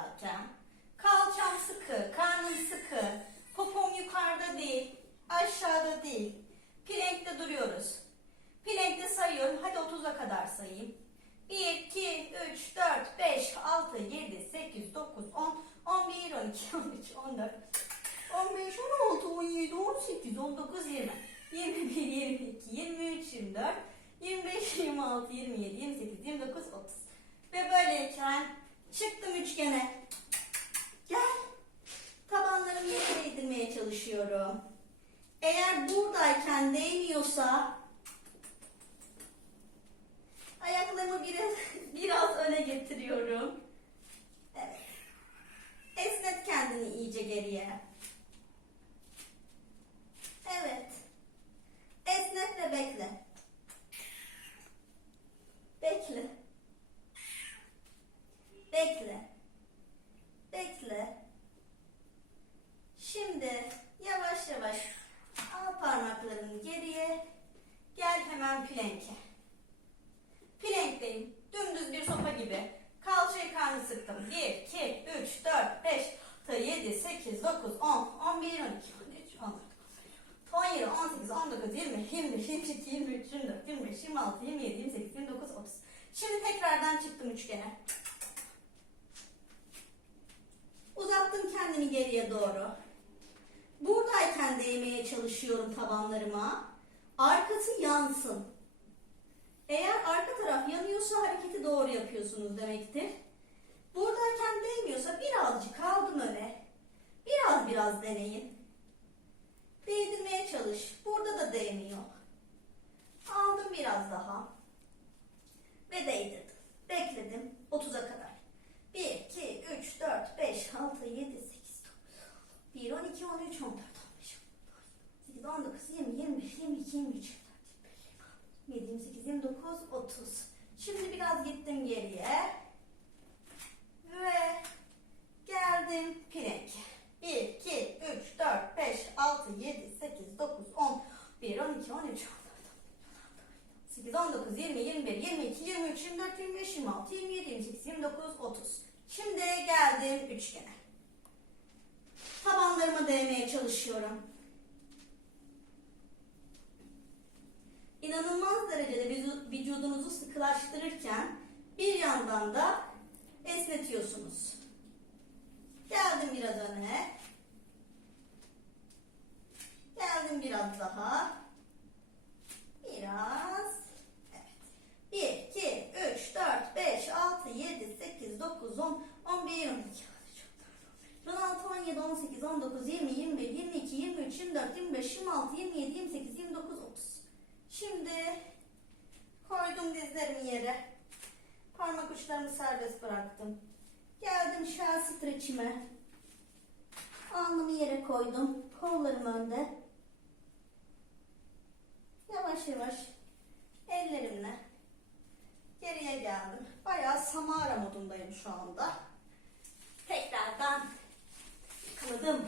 buradayken. Kalçam sıkı, karnım sıkı, popom yukarıda değil, aşağıda değil. Plank'te duruyoruz. Plank'te sayıyorum. Hadi 30'a kadar sayayım. 1, 2, 3, 4, 5, 6, 7, 8, 9, 10, 11, 12, 13, 14, 15, 16, 17, 18, 19, 20, 21, 22, 23, 24, 25, 26, 27, 28, 29, 30. Ve böyleyken çıktım üçgene. Gel. Tabanlarımı yere değdirmeye çalışıyorum. Eğer buradayken değmiyorsa ayaklarımı biraz, biraz öne getiriyorum. Evet. Esnet kendini iyice geriye. Evet. Esnet ve bekle. Bekle. Bekle. Bekle. Şimdi yavaş yavaş al parmaklarını geriye. Gel hemen plank'e. Plank'teyim. Dümdüz bir sopa gibi. Kalçayı karnı sıktım. 1, 2, 3, 4, 5, 6, 7, 8, 9, 10, 11, 12, 13, 14, 17, 18, 19, 20, 21, 22, 23, 24, 25, 26, 27, 28, 29, 30. Şimdi tekrardan çıktım üçgene. Uzattım kendimi geriye doğru. Buradayken değmeye çalışıyorum tabanlarıma. Arkası yansın. Eğer arka taraf yanıyorsa hareketi doğru yapıyorsunuz demektir. Buradayken değmiyorsa birazcık aldım öne. Biraz biraz deneyin. Değdirmeye çalış. Burada da değmiyor. Aldım biraz daha. Ve değdirdim. Bekledim 30'a kadar. 1, 2, 3, 4, 5, 6, 7, 8, 9, 1, 12, 13, 14, 15, 8, 19, 20, 25, 22, 23, 24, 27, 28, 29, 30. Şimdi biraz gittim geriye. Ve geldim plank. 1, 2, 3, 4, 5, 6, 7, 8, 9, 10, 1, 12, 13, 8, 19, 20, 21, 22, 23, 24, 25, 26, 27, 28, 29, 30. Şimdi geldim üçgene. Tabanlarıma değmeye çalışıyorum. Sıkılaştırırken bir yandan da esnetiyorsunuz. Geldim biraz öne. Geldim biraz daha. Biraz. Evet. 1, 2, 3, 4, 5, 6, 7, 8, 9, 10, 11, 12, 16, 17, 18, 19, 20, 21, 22, 23, 24, 25, 26, 27, 28, 29, 30. Şimdi koydum dizlerimi yere. Parmak uçlarımı serbest bıraktım. Geldim şu an streçime. Alnımı yere koydum. Kollarım önde. Yavaş yavaş ellerimle geriye geldim. Bayağı samara modundayım şu anda. Tekrardan yıkamadım.